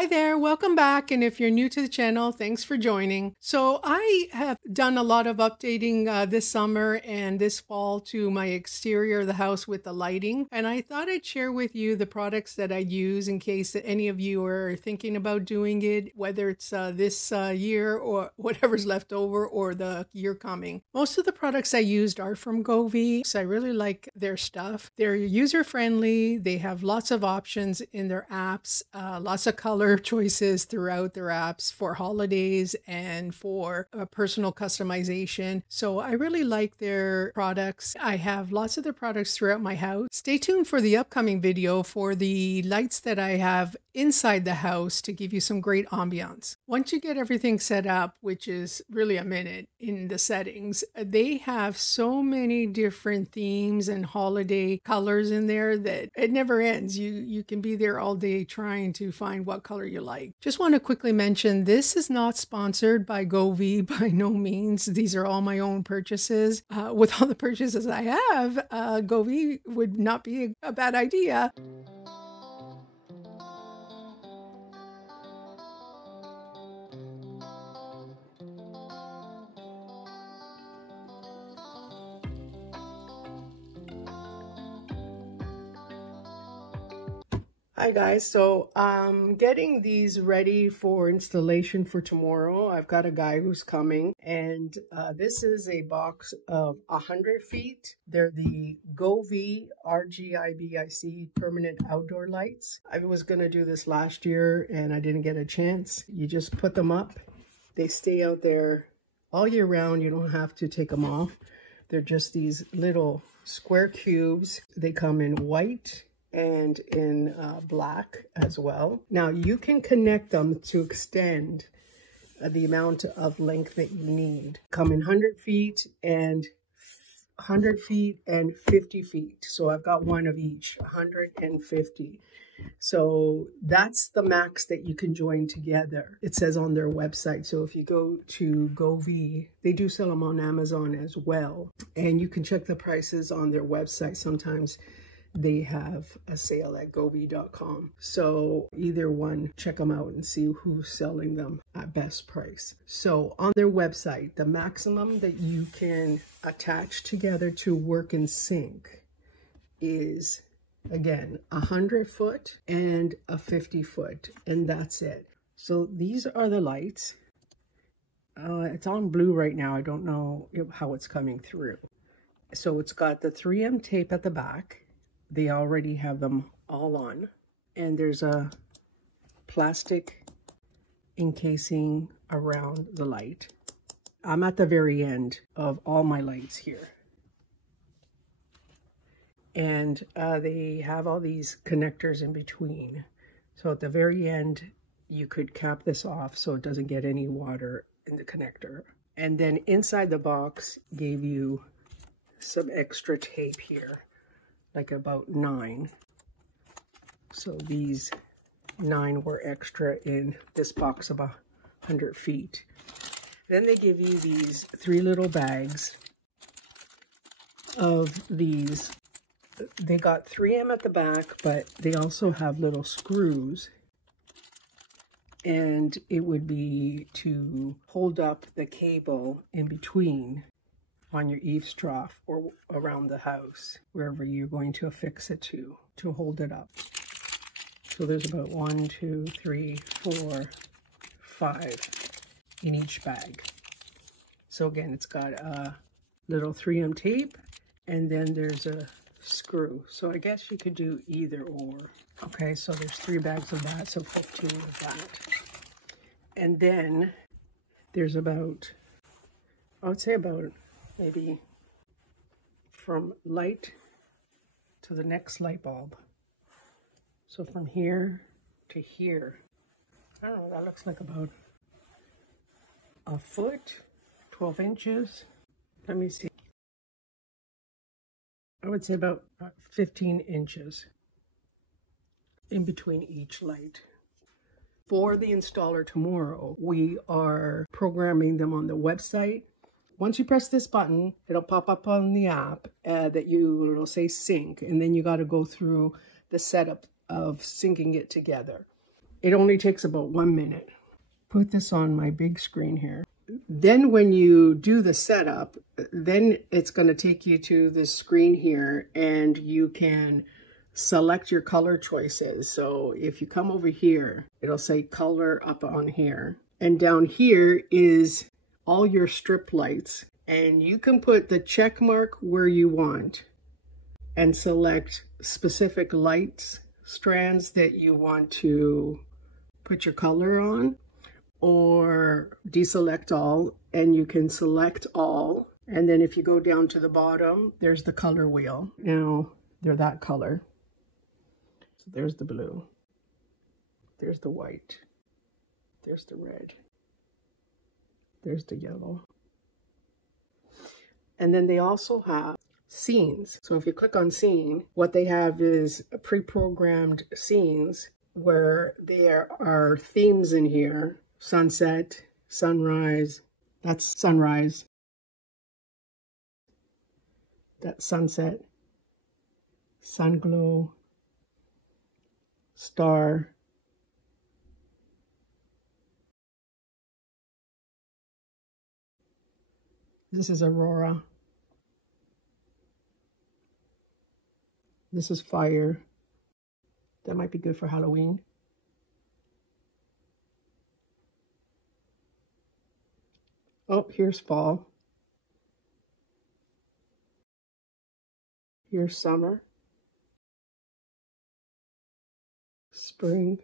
Hi there, welcome back. And if you're new to the channel, thanks for joining. So I have done a lot of updating this summer and this fall to my exterior of the house with the lighting. And I thought I'd share with you the products that I use in case any of you are thinking about doing it, whether it's this year or whatever's left over or the year coming. Most of the products I used are from Govee, so I really like their stuff. They're user-friendly, they have lots of options in their apps, lots of color choices throughout their apps for holidays and for personal customization. So I really like their products. I have lots of their products throughout my house. Stay tuned for the upcoming video for the lights that I have inside the house to give you some great ambiance. Once you get everything set up, which is really a minute in the settings, they have so many different themes and holiday colors in there that it never ends. You can be there all day trying to find what color you like. Just want to quickly mention, this is not sponsored by Govee by no means. These are all my own purchases. With all the purchases I have, Govee would not be a bad idea. Hi guys, so I'm getting these ready for installation for tomorrow. I've got a guy who's coming, and this is a box of 100 feet. They're the Govee RGIBIC permanent outdoor lights. I was going to do this last year and I didn't get a chance. You just put them up. They stay out there all year round. You don't have to take them off. They're just these little square cubes. They come in white and in black as well. Now you can connect them to extend the amount of length that you need. Come in 100 feet and 100 feet and 50 feet. So I've got one of each, 150. So that's the max that you can join together. It says on their website. So if you go to Govee, they do sell them on Amazon as well. And you can check the prices on their website. Sometimes they have a sale at govee.com. So either one, check them out and see who's selling them at best price. So on their website, the maximum that you can attach together to work in sync is, again, 100 foot and a 50 foot, and that's it. So these are the lights. It's on blue right now. I don't know how it's coming through. So it's got the 3M tape at the back. They already have them all on, and there's a plastic encasing around the light. I'm at the very end of all my lights here, and they have all these connectors in between. So at the very end, you could cap this off so it doesn't get any water in the connector. And then inside the box gave you some extra tape here, like about 9. So these 9 were extra in this box of 100 feet. Then they give you these 3 little bags of these. They got 3M at the back, but they also have little screws. And it would be to hold up the cable in between on your eaves trough or around the house, wherever you're going to affix it to hold it up. So there's about 1, 2, 3, 4, 5 in each bag. So again, it's got a little 3M tape, and then there's a screw. So I guess you could do either or. Okay, so there's 3 bags of that, so 15 of that. And then there's about, I would say about maybe from light to the next light bulb. So from here to here, I don't know, that looks like about a foot, 12 inches. Let me see. I would say about 15 inches in between each light. For the installer tomorrow, we are programming them on the website. Once you press this button, it'll pop up on the app it'll say sync, and then you got to go through the setup of syncing it together. It only takes about 1 minute. Put this on my big screen here. Then when you do the setup, then it's going to take you to this screen here and you can select your color choices. So if you come over here, it'll say color up on here. And down here is all your strip lights. And you can put the check mark where you want and select specific lights, strands that you want to put your color on, or deselect all, and you can select all. And then if you go down to the bottom, there's the color wheel. Now they're that color. So there's the blue, there's the white, there's the red, there's the yellow. And then they also have scenes. So if you click on scene, what they have is pre-programmed scenes where there are themes in here. Sunset, sunrise, that's sunrise, that's sunset, sun glow, star, this is aurora, this is fire. That might be good for Halloween. Oh, here's fall. Here's summer. Spring.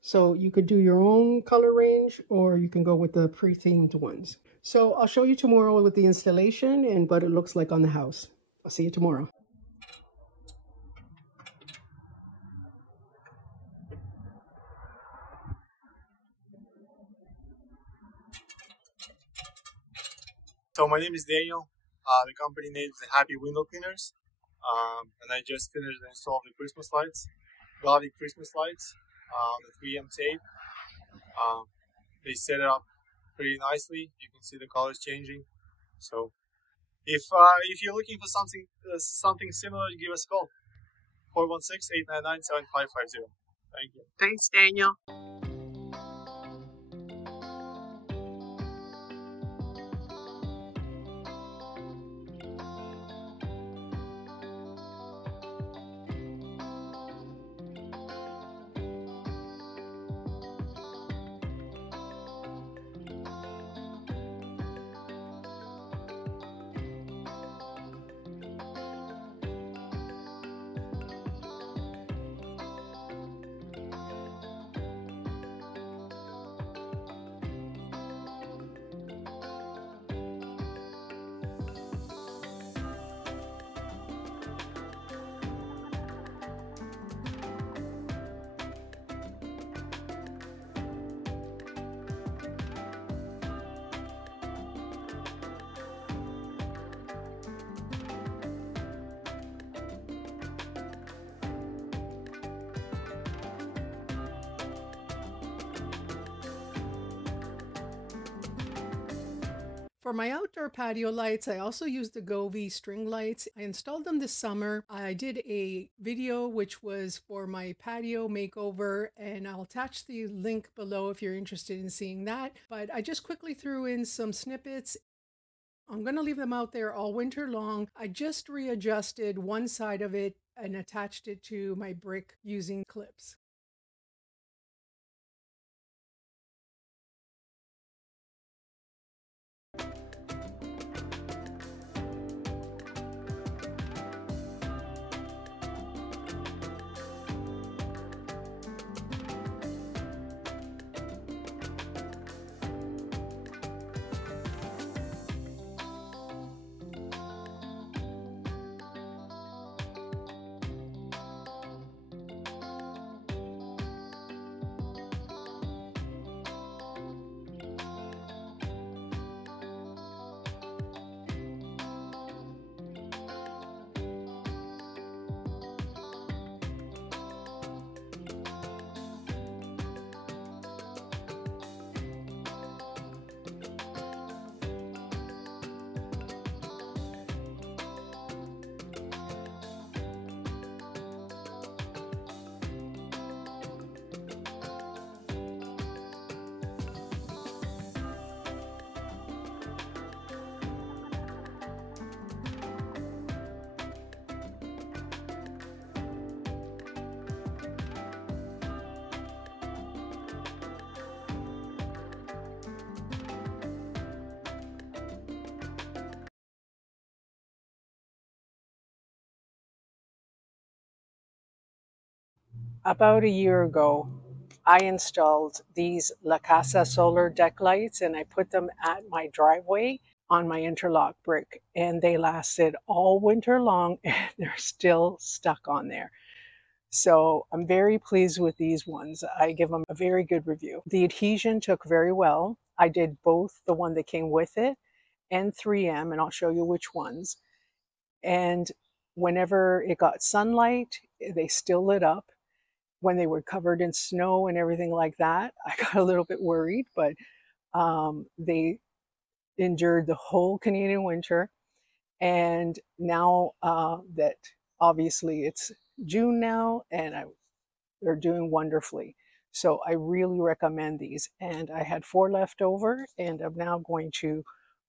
So you could do your own color range, or you can go with the pre-themed ones. So I'll show you tomorrow with the installation and what it looks like on the house. I'll see you tomorrow. So my name is Daniel. The company name is Happy Window Cleaners. And I just finished the install of the Christmas lights, Govee Christmas lights, the 3M tape. They set it up pretty nicely. You can see the colors changing. So if you're looking for something similar, give us a call. 416-899-7550. Thank you. Thanks, Daniel. For my outdoor patio lights, I also used the Govee string lights. I installed them this summer. I did a video which was for my patio makeover, and I'll attach the link below if you're interested in seeing that. But I just quickly threw in some snippets. I'm going to leave them out there all winter long. I just readjusted one side of it and attached it to my brick using clips. About a year ago, I installed these La Casa solar deck lights and I put them at my driveway on my interlock brick, and they lasted all winter long and they're still stuck on there. So I'm very pleased with these ones. I give them a very good review. The adhesion took very well. I did both the one that came with it and 3M, and I'll show you which ones. And whenever it got sunlight, they still lit up. When they were covered in snow and everything like that, I got a little bit worried, but they endured the whole Canadian winter. And now that obviously it's June now, and they're doing wonderfully. So I really recommend these. And I had 4 left over, and I'm now going to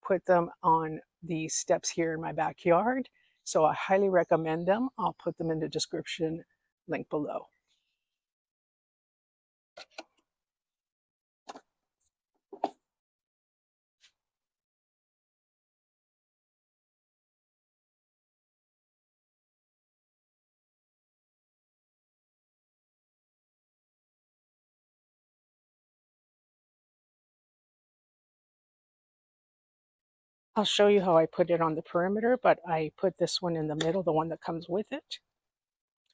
put them on the steps here in my backyard. So I highly recommend them. I'll put them in the description link below. I'll show you how I put it on the perimeter, but I put this one in the middle, the one that comes with it.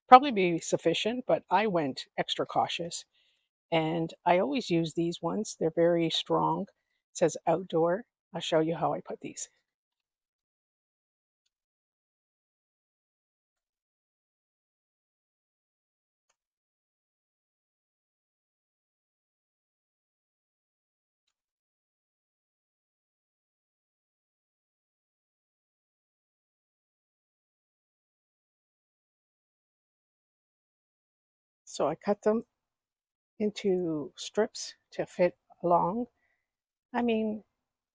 Probably be sufficient, but I went extra cautious. And I always use these ones. They're very strong. It says outdoor. I'll show you how I put these. So I cut them into strips to fit along. I mean,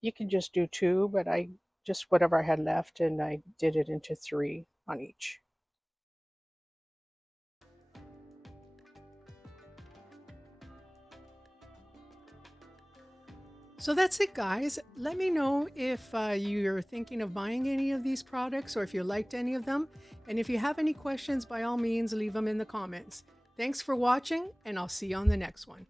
you could just do 2, but I just whatever I had left, and I did it into 3 on each. So that's it, guys. Let me know if you're thinking of buying any of these products or if you liked any of them. And if you have any questions, by all means, leave them in the comments. Thanks for watching, and I'll see you on the next one.